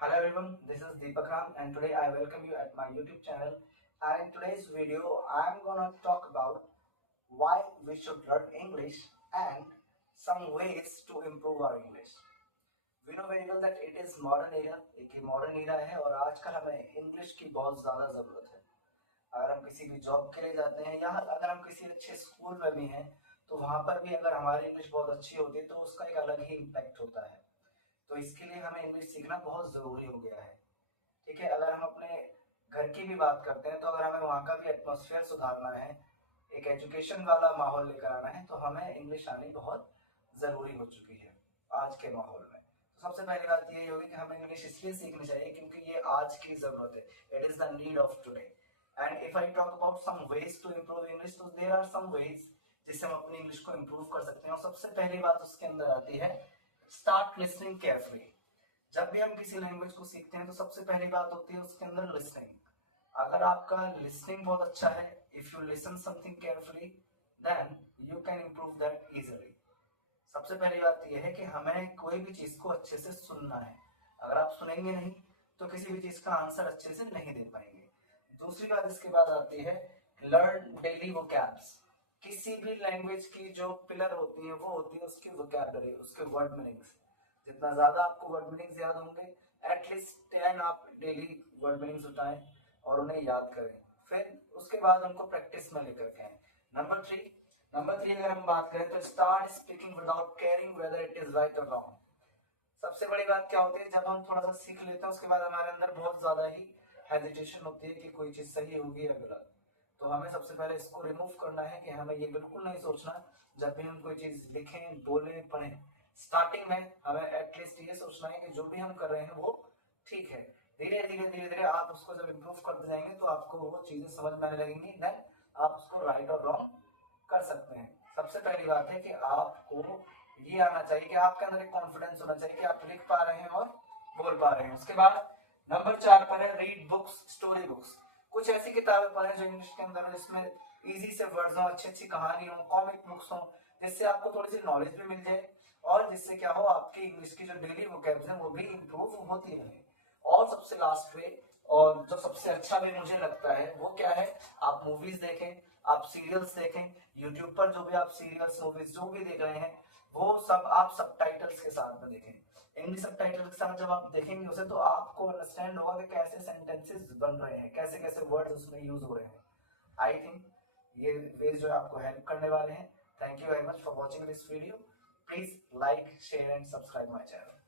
Hello everyone, this is Deepak Ram and today I welcome you at my YouTube channel. And in today's video, I'm gonna talk about why we should learn English and some ways to improve our English. We know very well that it is modern era, एक modern era है और आजकल हमें English की बहुत ज़्यादा ज़रूरत है. अगर हम किसी भी जॉब के लिए जाते हैं या अगर हम किसी अच्छे स्कूल में भी हैं तो वहाँ पर भी अगर हमारी इंग्लिश बहुत अच्छी होती है तो उसका एक अलग ही इम्पैक्ट होता है. तो इसके लिए हमें इंग्लिश सीखना बहुत ज़रूरी हो गया है. ठीक है, अगर हम अपने घर की भी बात करते हैं तो अगर हमें वहाँ का भी एटमॉस्फेयर सुधारना है, एक एजुकेशन वाला माहौल लेकर आना है तो हमें इंग्लिश आनी बहुत ज़रूरी हो चुकी है आज के माहौल में. तो सबसे पहली बात यही होगी कि हमें इंग्लिश इसलिए सीखनी चाहिए क्योंकि ये आज की ज़रूरत है. It is the need of today. And if I talk about some ways to improve English, तो देयर आर सम वेज जिससे हम अपनी इंग्लिश को इम्प्रूव कर सकते हैं. और सबसे पहली बात उसके अंदर आती है स्टार्ट लिसनिंग केयरफुली. जब भी हम किसी लैंग्वेज को सीखते हैं तो सबसे पहली बात होती है उसके अंदर लिसनिंग. अगर आपका लिसनिंग बहुत अच्छा है, if you listen something carefully then you can improve that easily. सबसे पहली बात यह है कि हमें कोई भी चीज को अच्छे से सुनना है. अगर आप सुनेंगे नहीं तो किसी भी चीज का आंसर अच्छे से नहीं दे पाएंगे. दूसरी बात इसके बाद आती है लर्न डेली वोकैब्स. किसी भी लैंग्वेज की जो पिलर होती है वो होती है उसकी वोकैबुलरी, उसके वर्ड मीनिंग्स. जितना ज्यादा आपको वर्ड मीनिंग्स याद होंगे, एटलीस्ट 10 आप डेली वर्ड मीनिंग्स उठाएं और उन्हें याद करें. फिर उसके बाद उनको प्रैक्टिस में लेकर के आए. नंबर थ्री अगर हम बात करें तो start speaking without caring whether it is right और रॉन्ग. सबसे बड़ी बात क्या होती है, जब हम थोड़ा सा सीख लेते हैं उसके बाद हमारे अंदर बहुत ज्यादा ही हेजिटेशन होती है कि कोई चीज सही होगी या गलत. तो हमें सबसे पहले इसको रिमूव करना है कि हमें ये बिल्कुल नहीं सोचना जब भी हम कोई चीज लिखें, बोलें, पढ़ें. स्टार्टिंग में हमें एटलीस्ट ये सोचना है कि जो भी हम कर रहे हैं वो ठीक है. धीरे धीरे आप उसको जब इम्प्रूव करते जाएंगे तो आपको वो चीजें समझ में आने लगेंगी. देन आप उसको राइट और रॉन्ग कर सकते हैं. सबसे पहली बात है कि आपको ये आना चाहिए कि आपके अंदर एक कॉन्फिडेंस होना चाहिए कि आप लिख पा रहे हैं और बोल पा रहे हैं. उसके बाद नंबर 4 पर है रीड बुक्स, स्टोरी बुक्स. कुछ ऐसी किताबें पढ़ें जो इंग्लिश के अंदर जिसमें इजी से वर्ड्स हो, अच्छी अच्छी कहानी हो, कॉमिक बुक्स हो, जिससे आपको थोड़ी सी नॉलेज भी मिल जाए और जिससे क्या हो आपकी इंग्लिश की जो डेली वोकैब्स हैं वो भी इम्प्रूव होती रहे. और सबसे लास्ट पे और जो सबसे अच्छा भी मुझे लगता है वो क्या है, आप मूवीज देखें, आप सीरियल्स देखें. यूट्यूब पर जो भी आप सीरियल्स, मूवीज जो भी देख रहे हैं वो सब आप सबटाइटल्स के साथ में देखें. इंग्लिश सबटाइटल के साथ जब आप देखेंगे उसे तो आपको अंडरस्टैंड होगा कि कैसे सेंटेंसेस बन रहे हैं, कैसे कैसे वर्ड्स उसमें यूज हो रहे हैं. आई थिंक ये वेज जो आपको हेल्प करने वाले हैं. Thank you very much for watching this video. Please like, share and subscribe my channel.